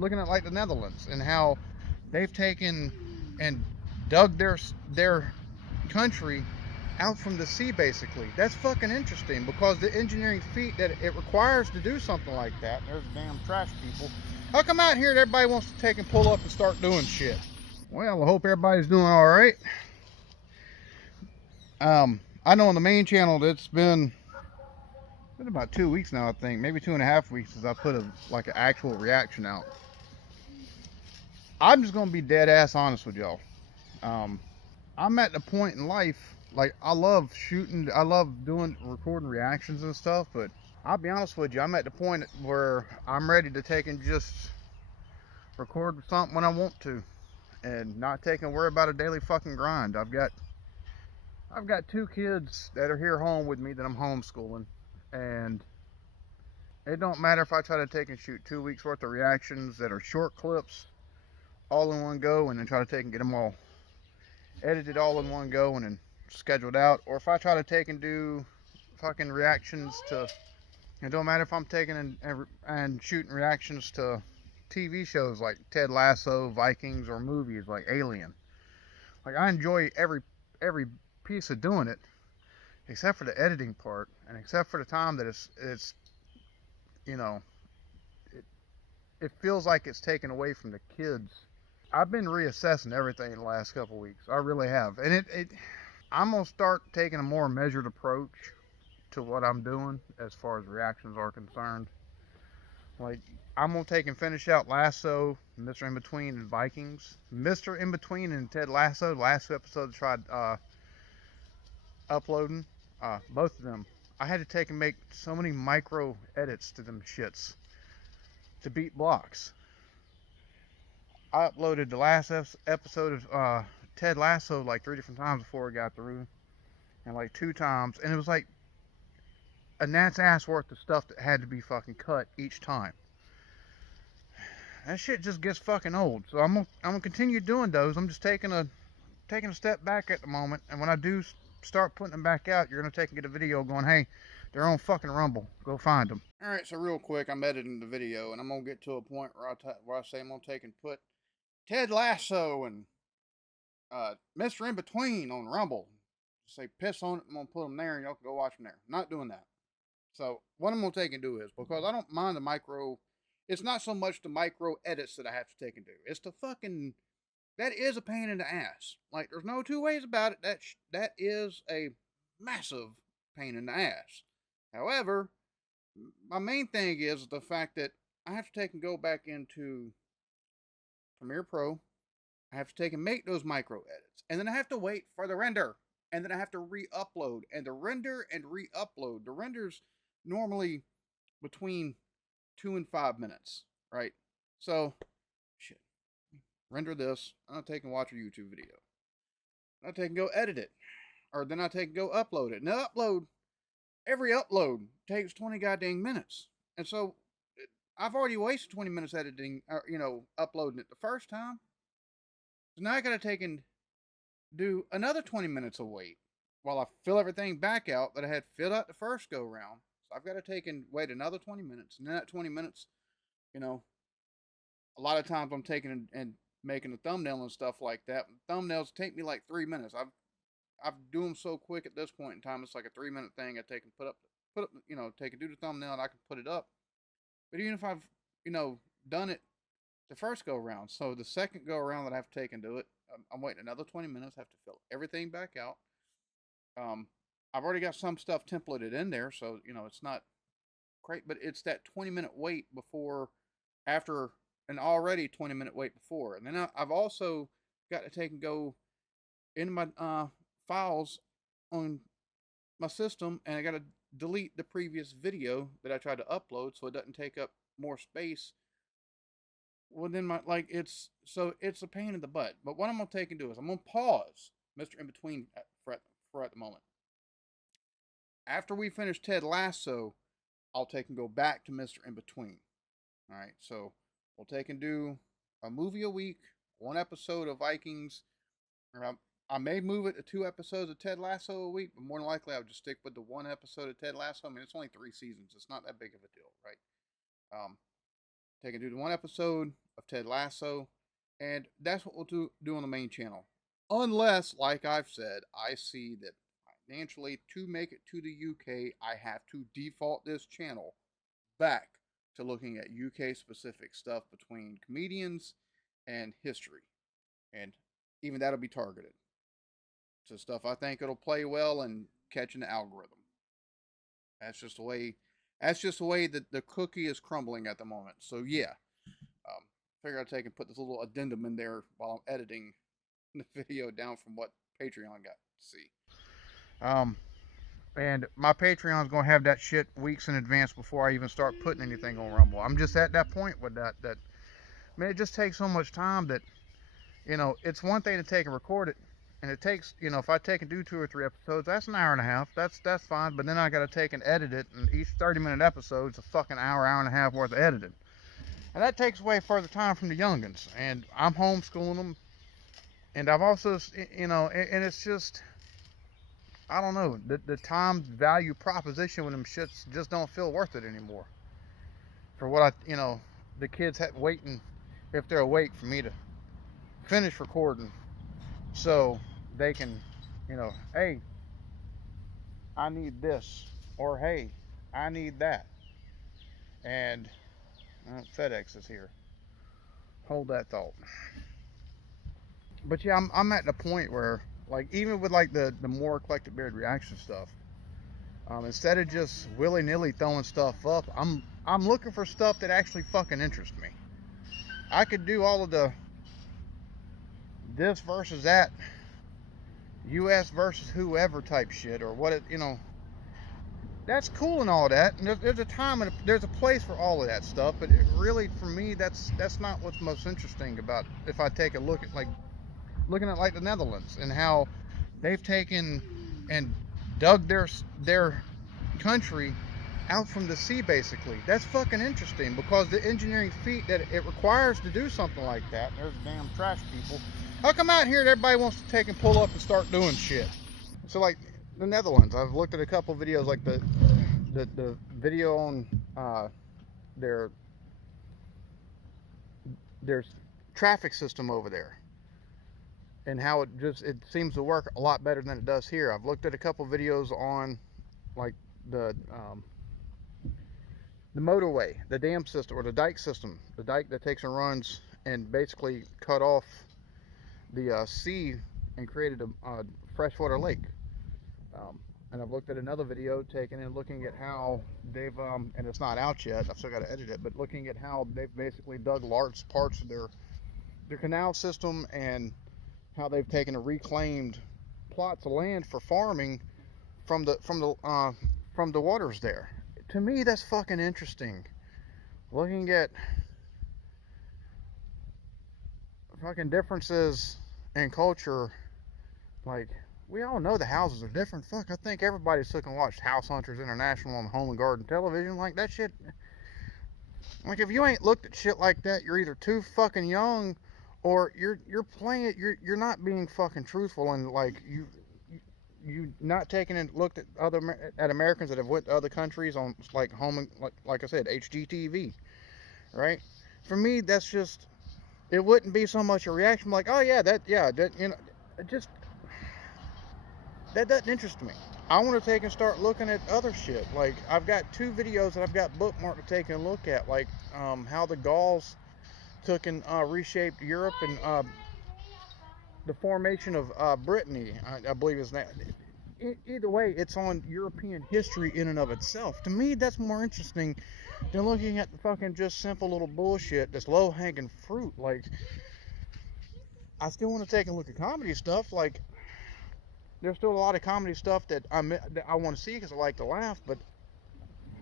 looking at like the Netherlands and how they've taken and dug their country out from the sea basically. That's fucking interesting because the engineering feat that it requires to do something like that. There's damn trash people. How come out here everybody wants to take and pull up and start doing shit? Well, I hope everybody's doing all right. I know on the main channel it's been about 2 weeks now, I think, maybe 2.5 weeks since I put an actual reaction out. I'm just gonna be dead ass honest with y'all. I'm at the point in life, like, I love shooting, I love recording reactions and stuff, but I'll be honest with you, I'm at the point where I'm ready to take and just record something when I want to and not take and worry about a daily fucking grind. I've got 2 kids that are here home with me that I'm homeschooling, and it don't matter if I try to take and shoot 2 weeks worth of reactions that are short clips all in one go and then try to take and get them all edited all in one go and then scheduled out, or if I try to take and do fucking reactions to, it don't matter if I'm taking and shooting reactions to TV shows like Ted Lasso, Vikings, or movies like Alien. Like, I enjoy every piece of doing it, except for the editing part, and except for the time that it's you know, it feels like it's taken away from the kids. I've been reassessing everything in the last couple of weeks. I really have, and I'm gonna start taking a more measured approach to what I'm doing as far as reactions are concerned. Like, I'm gonna take and finish out Lasso, Mr. In Between, and Vikings. Mr. In Between and Ted Lasso, the last 2 episodes I tried uploading, both of them, I had to take and make so many micro edits to them shits to beat blocks. I uploaded the last episode of Ted Lasso like 3 different times before it got through, and like 2 times, and it was like a gnat's ass worth of stuff that had to be fucking cut each time. That shit just gets fucking old. So I'm gonna continue doing those. I'm just taking a step back at the moment, and when I do start putting them back out, you're gonna take and get a video going, hey, they're on fucking Rumble. Go find them. All right, so real quick, I'm editing the video, and I'm gonna get to a point where I say I'm gonna take and put Ted Lasso and Mr. In Between on Rumble. Say piss on it, I'm gonna put them there, and y'all can go watch them there. I'm not doing that. So what I'm gonna take and do is, because I don't mind the micro, it's not so much the micro edits that I have to take and do. It's the fucking, that is a pain in the ass. Like, there's no 2 ways about it. That is a massive pain in the ass. However, my main thing is the fact that I have to take and go back into Premiere Pro. I have to take and make those micro edits, and then I have to wait for the render, and then I have to re-upload, and the render and re-upload. The render's normally between 2 and 5 minutes, right? So, shit. Render this. I'll take and watch a YouTube video. I'll take and go edit it, or then I'll take and go upload it. Now, every upload takes 20 goddamn minutes, and so I've already wasted 20 minutes editing, or, uploading it the first time. So now I gotta take and do another 20 minutes of wait while I fill everything back out that I had filled out the first go round. So I've got to take and wait another 20 minutes. And then that 20 minutes, a lot of times I'm taking and making a thumbnail and stuff like that. Thumbnails take me like 3 minutes. I've do them so quick at this point in time. It's like a 3-minute thing. I take and put up, take and do the thumbnail and I can put it up. But even if I've, done it the first go around, so the second go around that I have to take and do it, I'm waiting another 20 minutes. I have to fill everything back out. I've already got some stuff templated in there, so it's not great, but it's that 20-minute wait after an already 20-minute wait before, and then I've also got to take and go into my files on my system, and I got to delete the previous video that I tried to upload so it doesn't take up more space. Well, then it's a pain in the butt. But what I'm gonna take and do is I'm gonna pause Mr. In Between for at the moment. After we finish Ted Lasso, I'll take and go back to Mr. In Between. All right, so we'll take and do a movie a week, 1 episode of Vikings. I may move it to 2 episodes of Ted Lasso a week, but more than likely I'll just stick with the 1 episode of Ted Lasso. I mean, it's only 3 seasons. It's not that big of a deal, right? Take and do the 1 episode of Ted Lasso, and that's what we'll do on the main channel. Unless, like I've said, I see that financially to make it to the UK, I have to default this channel back to looking at UK specific stuff between comedians and history. And even that'll be targeted to stuff I think it'll play well and catch in the algorithm. That's just the way. That's just the way that the cookie is crumbling at the moment. So yeah, figure I'd take and put this little addendum in there while I'm editing the video down from what Patreon got to see. And my Patreon's gonna have that shit weeks in advance before I even start putting anything on Rumble. I'm just at that point with that. Man, it just takes so much time that, you know, it's one thing to take and record it, and it takes, you know, if I take and do 2 or 3 episodes, that's an hour and a half. That's fine. But then I got to take and edit it, and each 30-minute episode's a fucking hour and a half worth of editing, and that takes way further time from the youngins. And I'm homeschooling them, and I've also, you know, and it's just, I don't know, the time value proposition with them shits just don't feel worth it anymore. For what I, you know, the kids waiting, if they're awake, for me to finish recording so they can, you know, hey, I need this, or hey, I need that. And FedEx is here. Hold that thought. But yeah, I'm at the point where, like, even with like the more Eclectic Beard reaction stuff, instead of just willy-nilly throwing stuff up, I'm looking for stuff that actually fucking interests me. I could do all of the this versus that, US versus whoever type shit, or what it, you know, that's cool and all that, and there's a time and there's a place for all of that stuff, but it really, for me, that's not what's most interesting about it. If I take a look at, like, looking at like the Netherlands and how they've taken and dug their country out from the sea, basically, that's fucking interesting, because the engineering feat that it requires to do something like that. There's damn trash people. How come out here everybody wants to take and pull up and start doing shit? So like the Netherlands, I've looked at a couple videos, like the video on their traffic system over there, and how it seems to work a lot better than it does here. I've looked at a couple videos on like the motorway, the dam system, or the dike system, the dike that takes and runs and basically cut off the sea and created a freshwater lake. And I've looked at another video taken and looking at how they've, and it's not out yet, I've still got to edit it, but looking at how they've basically dug large parts of their canal system, and how they've taken and reclaimed plots of land for farming from the waters there. To me, that's fucking interesting. Looking at fucking differences in culture, like, we all know the houses are different. Fuck, I think everybody's took and watched House Hunters International on Home and Garden television. Like, that shit, like, if you ain't looked at shit like that, you're either too fucking young, or you're playing it, you're not being fucking truthful, and like you not taking and looked at Americans that have went to other countries on, like, home, like I said, HGTV, right? For me, that's just, it wouldn't be so much a reaction like, oh yeah, that, you know, it just, that doesn't interest me. I want to take and start looking at other shit. Like, I've got 2 videos that I've got bookmarked to take and look at, like how the Gauls took and reshaped Europe, and the formation of Brittany, I believe is that. Either way, it's on European history in and of itself. To me, that's more interesting than looking at the fucking just simple little bullshit that's low-hanging fruit. Like, I still want to take a look at comedy stuff. Like, there's still a lot of comedy stuff that I want to see because I like to laugh, but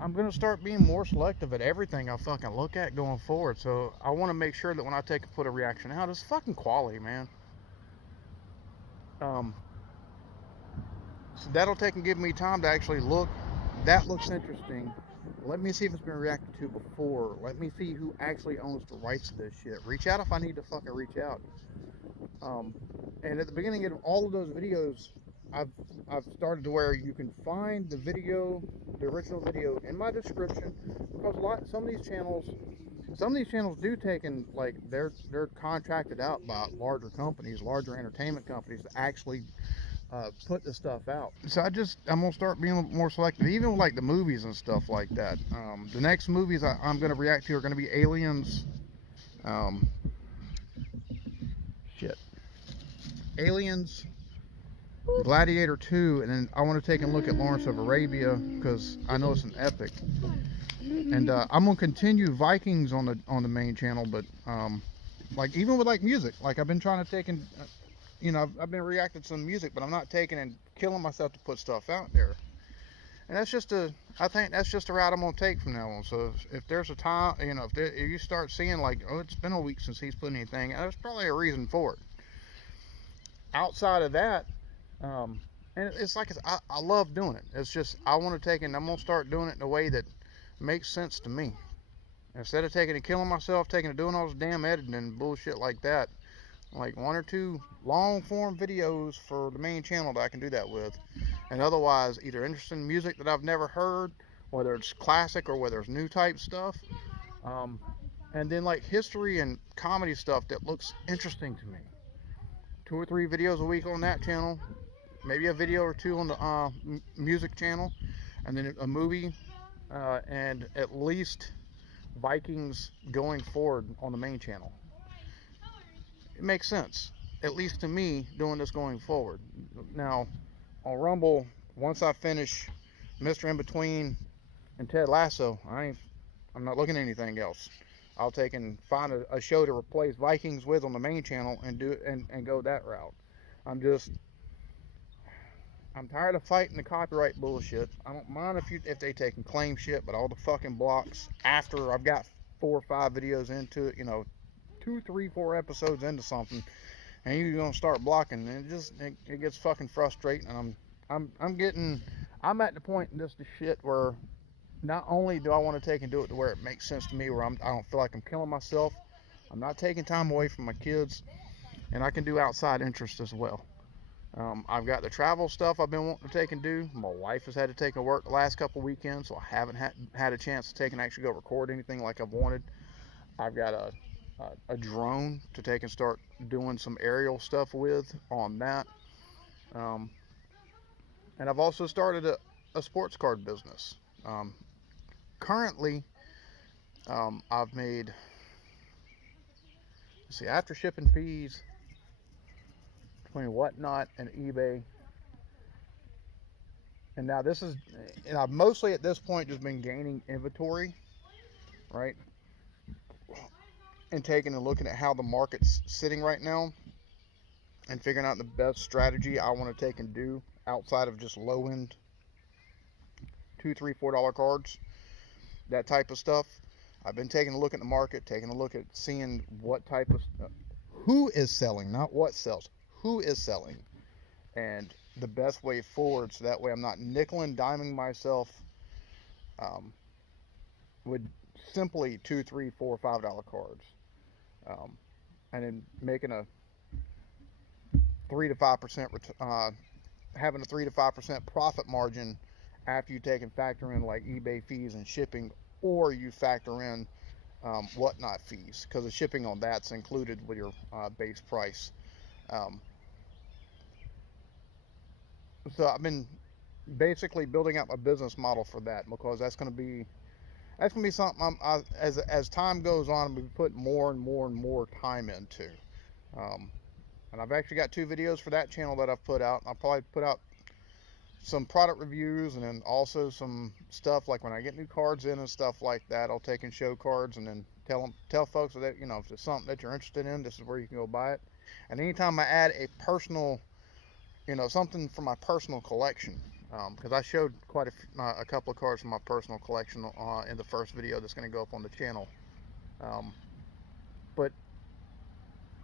I'm going to start being more selective at everything I fucking look at going forward. So I want to make sure that when I take and put a reaction out, it's fucking quality, man. So that'll take and give me time to actually look. That looks interesting. Let me see if it's been reacted to before. Let me see who actually owns the rights to this shit. Reach out if I need to fucking reach out. And at the beginning of all of those videos, I've started to where you can find the video, the original video, in my description, because some of these channels, some of these channels do take in, like, they're contracted out by larger companies, larger entertainment companies to actually put the stuff out. So I'm gonna start being a little more selective, even with like the movies and stuff like that. The next movies I'm gonna react to are gonna be Aliens, shit, Aliens, Gladiator 2, and then I want to take a look at Lawrence of Arabia because I know it's an epic. And I'm gonna continue Vikings on the main channel, but like even with like music, like I've been trying to take in. You know, I've been reacting to some music, but I'm not taking and killing myself to put stuff out there. And that's just I think that's just a route I'm going to take from now on. So if there's a time, you know, if you start seeing like, oh, it's been a week since he's put anything, there's probably a reason for it. Outside of that, and it's like, I love doing it. It's just, I want to take it and I'm going to start doing it in a way that makes sense to me. Instead of taking and killing myself, taking and doing all this damn editing and bullshit like that, like 1 or 2 long form videos for the main channel that I can do that with, and otherwise either interested in music that I've never heard, whether it's classic or whether it's new type stuff, and then like history and comedy stuff that looks interesting to me. 2 or 3 videos a week on that channel, maybe a video or 2 on the music channel, and then a movie, and at least Vikings going forward on the main channel. It makes sense, at least to me, doing this going forward. Now, on Rumble, once I finish Mr. In Between and Ted Lasso, I'm not looking at anything else. I'll take and find a show to replace Vikings with on the main channel and do and go that route. I'm tired of fighting the copyright bullshit. I don't mind if they take and claim shit, but all the fucking blocks after I've got 4 or 5 videos into it, you know, 2, 3, 4 episodes into something, and you're gonna start blocking, and it gets fucking frustrating. And I'm at the point in this shit where not only do I want to take and do it to where it makes sense to me, where I don't feel like I'm killing myself, I'm not taking time away from my kids, and I can do outside interests as well. I've got the travel stuff I've been wanting to take and do. My wife has had to take and work the last couple weekends, so I haven't had a chance to take and actually go record anything like I've wanted. I've got a drone to take and start doing some aerial stuff with on that. And I've also started a sports card business. Currently, I've made, let's see, after shipping fees, between Whatnot and eBay, and now this is, and I've mostly at this point just been gaining inventory, right? And taking and looking at how the market's sitting right now and figuring out the best strategy I want to take and do outside of just low-end $2, $3, $4 cards, that type of stuff. I've been taking a look at the market, taking a look at seeing what type of who is selling, not what sells, who is selling, and the best way forward, so that way I'm not nickel and diming myself with simply $2, $3, $4, $5 cards, and then making a 3 to 5%, having a 3 to 5% profit margin after you take and factor in like eBay fees and shipping, or you factor in Whatnot fees, because the shipping on that's included with your base price. So I've been basically building out my business model for that, because that's going to be something as time goes on, I'm going to be putting more and more time into. And I've actually got 2 videos for that channel that I've put out. I'll probably put out some product reviews, and then also some stuff like when I get new cards in and stuff like that, I'll take and show cards, and then tell folks that, you know, if it's something that you're interested in, this is where you can go buy it. And anytime I add a personal, you know, something from my personal collection, because I showed quite a couple of cards from my personal collection in the first video that's going to go up on the channel. But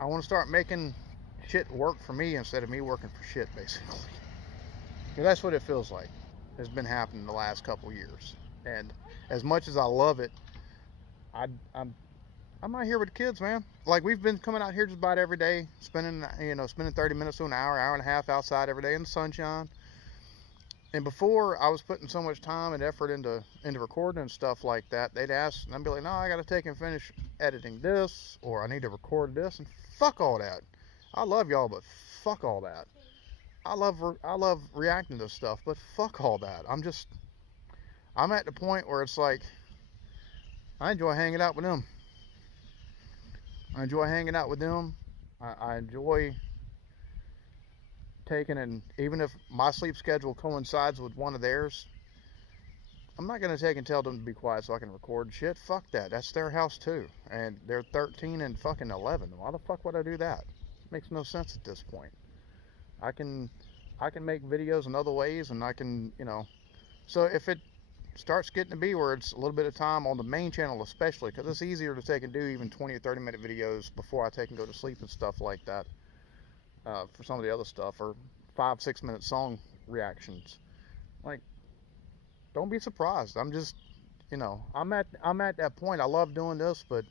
I want to start making shit work for me instead of me working for shit, basically. That's what it feels like has been happening the last couple years. And as much as I love it, I'm out here with the kids, man. Like, we've been coming out here just about every day, spending 30 minutes to an hour and a half outside every day in the sunshine. And before I was putting so much time and effort into recording and stuff like that, they'd ask, and I'd be like, no, I got to take and finish editing this, or I need to record this, and fuck all that. I love y'all, but fuck all that. I love reacting to stuff, but fuck all that. I'm at the point where it's like I enjoy hanging out with them. I enjoy hanging out with them. I enjoy taking, and even if my sleep schedule coincides with one of theirs, I'm not gonna take and tell them to be quiet so I can record shit. Fuck that. That's their house too, and they're 13 and fucking 11. Why the fuck would I do that? It makes no sense at this point. I can make videos in other ways, and I can, you know. So if it starts getting to be where it's a little bit of time on the main channel, especially because it's easier to take and do even 20 or 30-minute videos before I take and go to sleep and stuff like that. For some of the other stuff, or 5-6 minute song reactions, like, don't be surprised. I'm just, you know, I'm at that point. I love doing this, but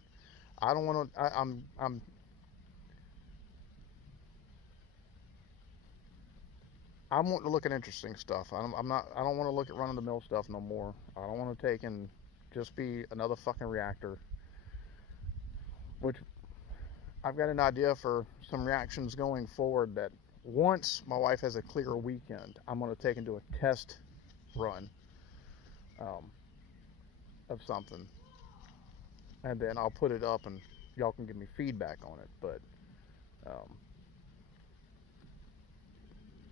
I don't want to. I'm wanting to look at interesting stuff. I'm not. I don't want to look at run-of-the-mill stuff no more. I don't want to take and just be another fucking reactor. Which I've got an idea for some reactions going forward. That once my wife has a clear weekend, I'm going to take and do a test run of something, and then I'll put it up, and y'all can give me feedback on it. But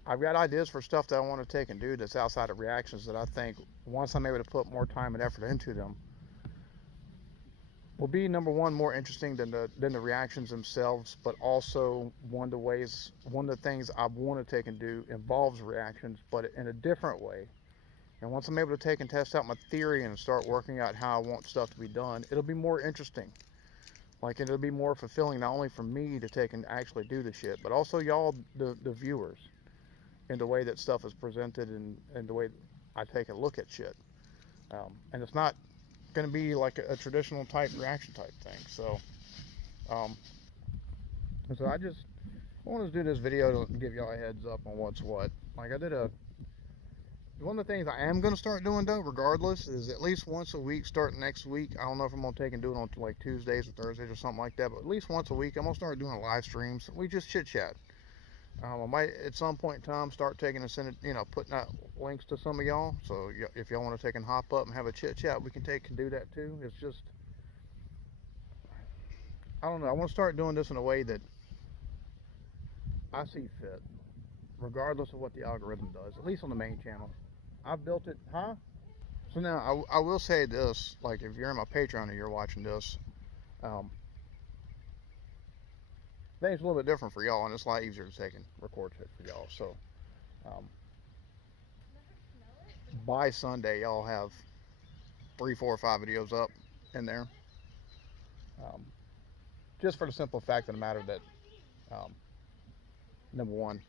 I've got ideas for stuff that I want to take and do that's outside of reactions that I think once I'm able to put more time and effort into them will be, number one, more interesting than the reactions themselves, but also one of the things I want to take and do involves reactions, but in a different way. And once I'm able to take and test out my theory and start working out how I want stuff to be done, it'll be more interesting. Like, it'll be more fulfilling, not only for me to take and actually do the shit, but also y'all, the viewers, in the way that stuff is presented, and the way I take a look at shit. And it's not going to be like a traditional type reaction type thing. So I just wanted to do this video to give y'all a heads up on what's what. Like, one of the things I am going to start doing, though, regardless, is at least once a week starting next week. I don't know if I'm going to take and do it on like Tuesdays or Thursdays or something like that, but at least once a week I'm going to start doing live streams. We just chit chat. I might at some point in time start taking and sending, you know, putting out links to some of y'all. So if y'all want to take and hop up and have a chit chat, we can take and do that too. It's just, I don't know. I want to start doing this in a way that I see fit, regardless of what the algorithm does, at least on the main channel. I've built it, huh? So now I will say this, like, if you're in my Patreon and you're watching this, things a little bit different for y'all, and it's a lot easier to take and record shit for y'all. So by Sunday, y'all have 3, 4, or 5 videos up in there. Just for the simple fact of the matter that, number one,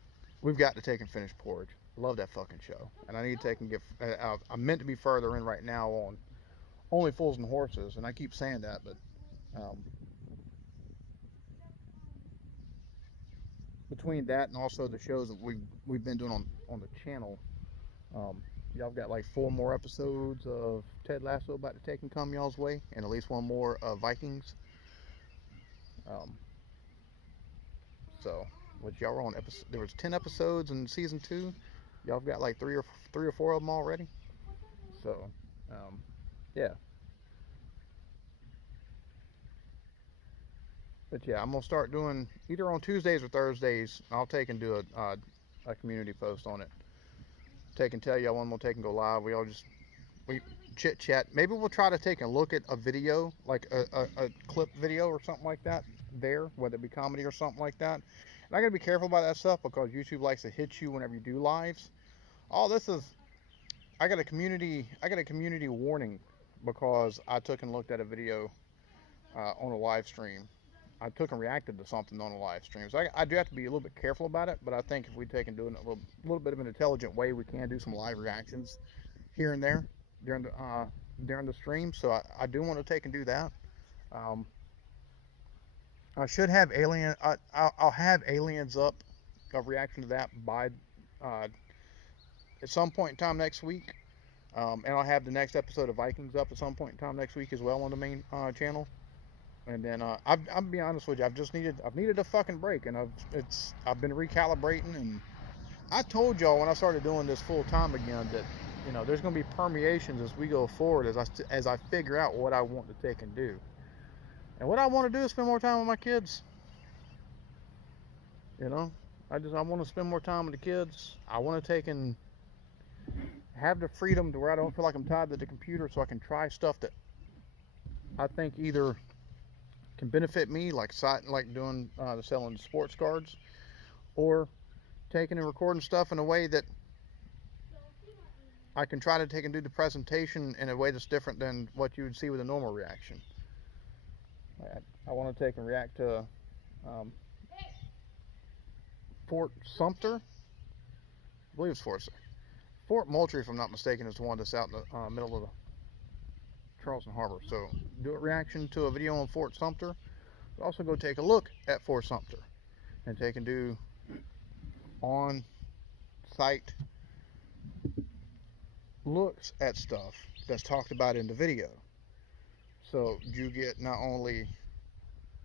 we've got to take and finish Porridge. I love that fucking show, and I need to take and get. I'm meant to be further in right now on Only Fools and Horses, and I keep saying that, but between that and also the shows that we've been doing on the channel, y'all got like 4 more episodes of Ted Lasso about to take and come y'all's way, and at least 1 more of Vikings. So, which y'all were on episode, there was 10 episodes in season 2. Y'all got like 3 or 4 of them already. So, yeah. But yeah, I'm gonna start doing either on Tuesdays or Thursdays. I'll take and do a community post on it. Take and tell y'all when we'll take and go live. We chit chat. Maybe we'll try to take a look at a video, like a clip video or something like that there, whether it be comedy or something like that. And I gotta be careful about that stuff because YouTube likes to hit you whenever you do lives. All this is, I got a community warning because I took and looked at a video on a live stream. I took and reacted to something on a live stream. So I do have to be a little bit careful about it, but I think if we take and do it in a little bit of an intelligent way, we can do some live reactions here and there during the stream. So I do want to take and do that. I should have I'll have Aliens up, a reaction to that by at some point in time next week. And I'll have the next episode of Vikings up at some point in time next week as well on the main channel. And then I'll be honest with you, I've needed a fucking break, and I've been recalibrating. And I told y'all when I started doing this full time again that there's gonna be permeations as we go forward as I figure out what I want to take and do. And what I want to do is spend more time with my kids. I want to spend more time with the kids. I want to take and have the freedom to where I don't feel like I'm tied to the computer, so I can try stuff that I think either can benefit me, like doing the selling sports cards, or taking and recording stuff in a way that I can try to take and do the presentation in a way that's different than what you would see with a normal reaction. I want to take and react to Fort Sumter. I believe it's Fort Moultrie, if I'm not mistaken, is the one that's out in the middle of the Charleston Harbor. So do a reaction to a video on Fort Sumter, but also go take a look at Fort Sumter and take and do on-site looks at stuff that's talked about in the video. So you get not only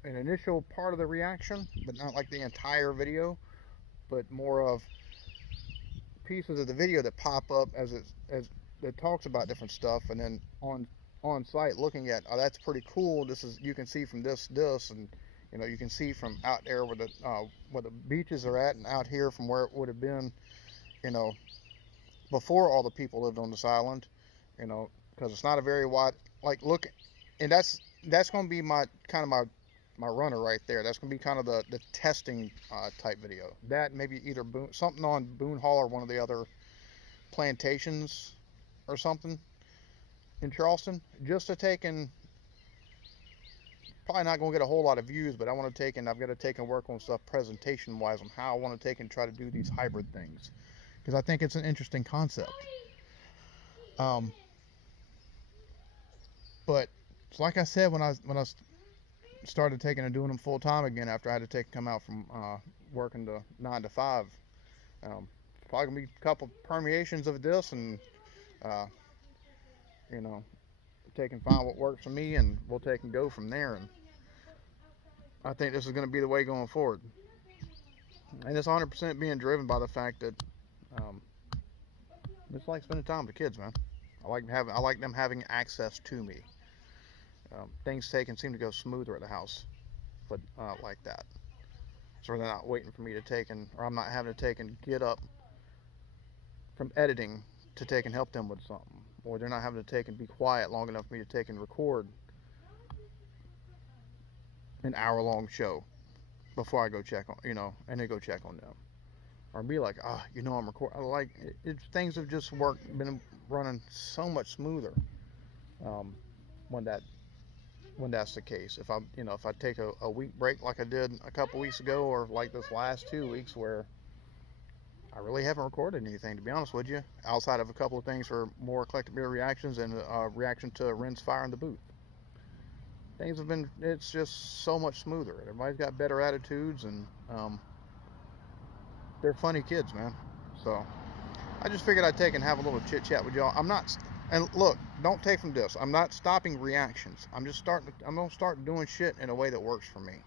an initial part of the reaction, but not like the entire video, but more of pieces of the video that pop up as it talks about different stuff, and then on site looking at, oh, that's pretty cool. This is, you can see from this, and you can see from out there where the beaches are at, and out here from where it would have been, before all the people lived on this island, because it's not a very wide look, and that's going to be my runner right there. That's going to be kind of the testing type video. That maybe either something on Boone Hall or one of the other plantations or something in Charleston, just to take and probably not going to get a whole lot of views, but I want to take and I've got to take and work on stuff presentation wise on how I want to take and try to do these hybrid things, because I think it's an interesting concept. But like I said, when I started taking and doing them full time again after I had to come out from working the 9 to 5, probably gonna be a couple permeations of this, and take and find what works for me, and we'll take and go from there. And I think this is going to be the way going forward, and it's 100% being driven by the fact that it's like spending time with the kids, man. I like them having access to me. Things seem to go smoother at the house, but like that. So they're not waiting for me to or I'm not having to get up from editing to and help them with something, or they're not having to and be quiet long enough for me to and record an hour-long show before I go check on, and then go check on them, or be like, I'm recording. Things have just been running so much smoother when that's the case. If I take a week break like I did a couple weeks ago, or like this last 2 weeks where I really haven't recorded anything, to be honest with you, outside of a couple of things for more Eclectic Beer reactions and a reaction to Ren's Fire in the Booth. Things have been, it's just so much smoother. Everybody's got better attitudes, and they're funny kids, man. So I just figured I'd take and have a little chit chat with y'all. And look, don't take from this, I'm not stopping reactions. I'm gonna start doing shit in a way that works for me.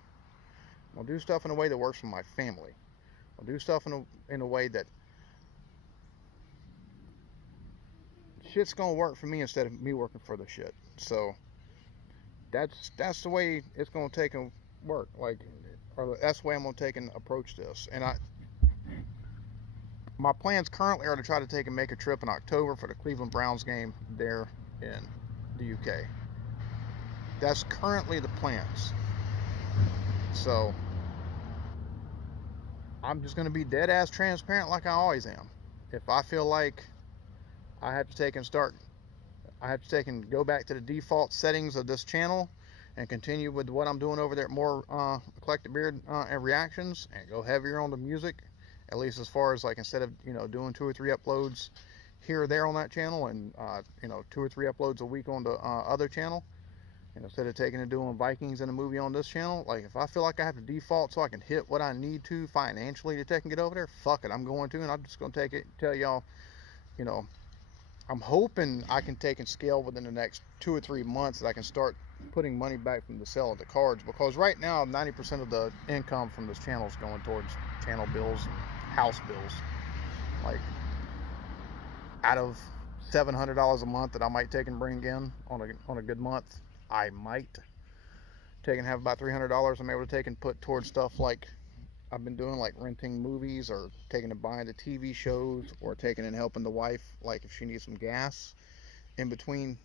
I'll do stuff in a way that works for my family. I'll do stuff in a way that shit's gonna work for me instead of me working for the shit. So that's the way it's gonna take and work. Or that's the way I'm gonna take and approach this. And my plans currently are to try to take and make a trip in October for the Cleveland Browns game there in the UK. That's currently the plans. So I'm just going to be dead ass transparent like I always am. If I feel like I have to take and go back to the default settings of this channel and continue with what I'm doing over there at more Eclectic Beard and reactions, and go heavier on the music, at least as far as instead of doing 2 or 3 uploads here or there on that channel, and 2 or 3 uploads a week on the other channel, and instead of taking and doing Vikings and a movie on this channel, if I feel like I have to default so I can hit what I need to financially to take and get over there, fuck it, I'm going to, and I'm just going to tell y'all, you know, I'm hoping I can take and scale within the next 2 or 3 months, that I can start putting money back from the sale of the cards, because right now 90% of the income from this channel is going towards channel bills and house bills. Like, out of $700 a month that I might take and bring in on a good month, I might take and have about $300 I'm able to take and put towards stuff like I've been doing, like renting movies, or taking and buying the TV shows, or taking and helping the wife, like if she needs some gas in between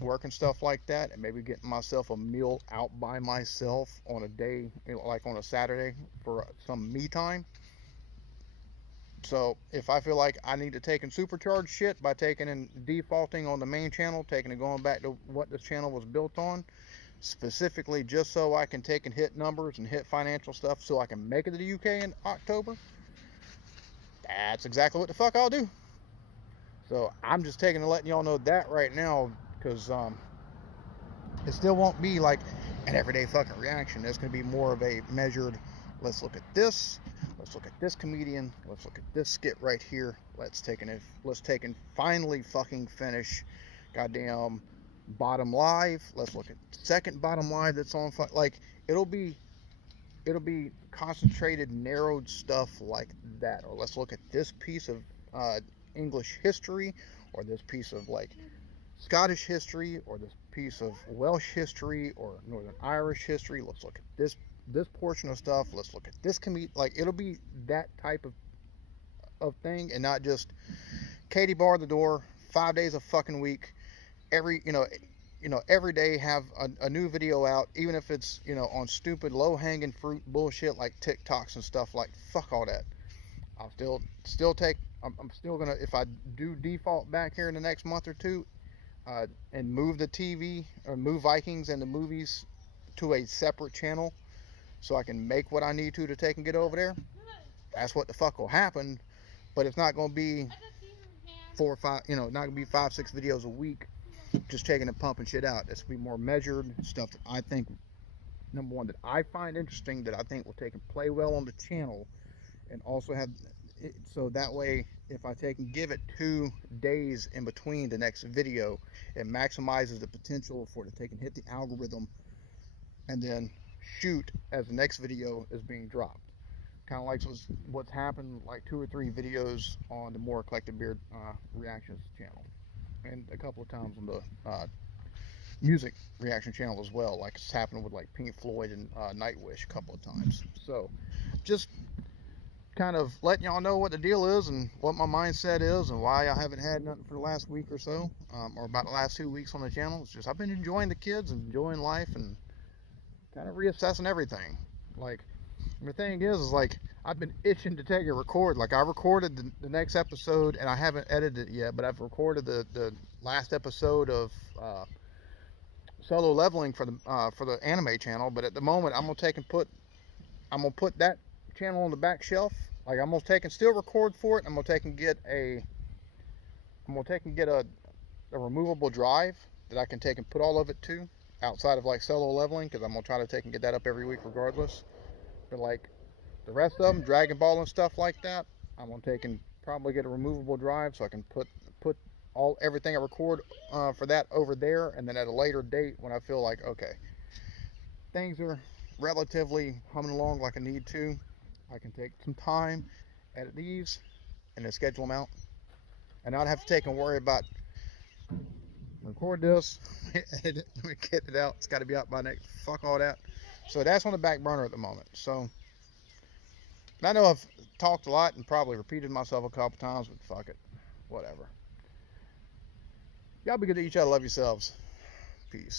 work and stuff like that, and maybe getting myself a meal out by myself on a day, like on a Saturday, for some me time. So if I feel like I need to take and supercharge shit by taking and defaulting on the main channel, taking and going back to what this channel was built on, specifically just so I can take and hit numbers and hit financial stuff so I can make it to the UK in October, that's exactly what the fuck I'll do. So I'm just taking and letting y'all know that right now, because it still won't be like an everyday fucking reaction. It's going to be more of a measured, let's look at this, let's look at this comedian, let's look at this skit right here, let's take and finally fucking finish goddamn bottom live, let's look at second bottom live that's on, like, it'll be concentrated, narrowed stuff like that. Or let's look at this piece of English history, or this piece of like Scottish history, or this piece of Welsh history, or Northern Irish history. Let's look at this portion of stuff. Let's look at this like, it'll be that type of thing, and not just Katie bar the door 5 days a fucking week, every every day have a new video out, even if it's, on stupid low-hanging fruit bullshit like TikToks and stuff. Like, fuck all that. I'll still take, I'm still gonna, if I do default back here in the next month or two, and move the TV, or move Vikings and the movies to a separate channel, so I can make what I need to take and get over there, that's what the fuck will happen. But it's not gonna be 4 or 5, not gonna be 5-6 videos a week, just taking and pumping shit out. It's gonna be more measured stuff that I think, number one, that I find interesting, that I think will take and play well on the channel, and also have it, so that way if I take and give it 2 days in between the next video, it maximizes the potential for it to take and hit the algorithm, and then shoot as the next video is being dropped. Kind of like what's happened, like 2 or 3 videos on the More Eclectic Beard reactions channel, and a couple of times on the music reaction channel as well, like it's happened with like Pink Floyd and Nightwish a couple of times. So just kind of letting y'all know what the deal is, and what my mindset is, and why I haven't had nothing for the last week or so, or about the last 2 weeks on the channel. It's just I've been enjoying the kids and enjoying life, and kind of reassessing everything. Like, the thing is like, I've been itching to take a record. Like, I recorded the next episode, and I haven't edited it yet, but I've recorded the last episode of solo leveling for the anime channel. But at the moment, I'm gonna put that channel on the back shelf. Like, I'm gonna take and still record for it. I'm gonna take and get a removable drive that I can take and put all of it to, outside of like solo leveling, because I'm gonna try to take and get that up every week regardless. But like the rest of them, Dragon Ball and stuff like that, I'm gonna take and probably get a removable drive, so I can put everything I record for that over there, and then at a later date, when I feel like, okay, things are relatively humming along like I need to, I can take some time, edit these, and then schedule them out, and not have to take and worry about record this, edit it, let me get it out. It's got to be out by next. Fuck all that. So that's on the back burner at the moment. So I know I've talked a lot and probably repeated myself a couple times, but fuck it, whatever. Y'all be good to each other. Love yourselves. Peace.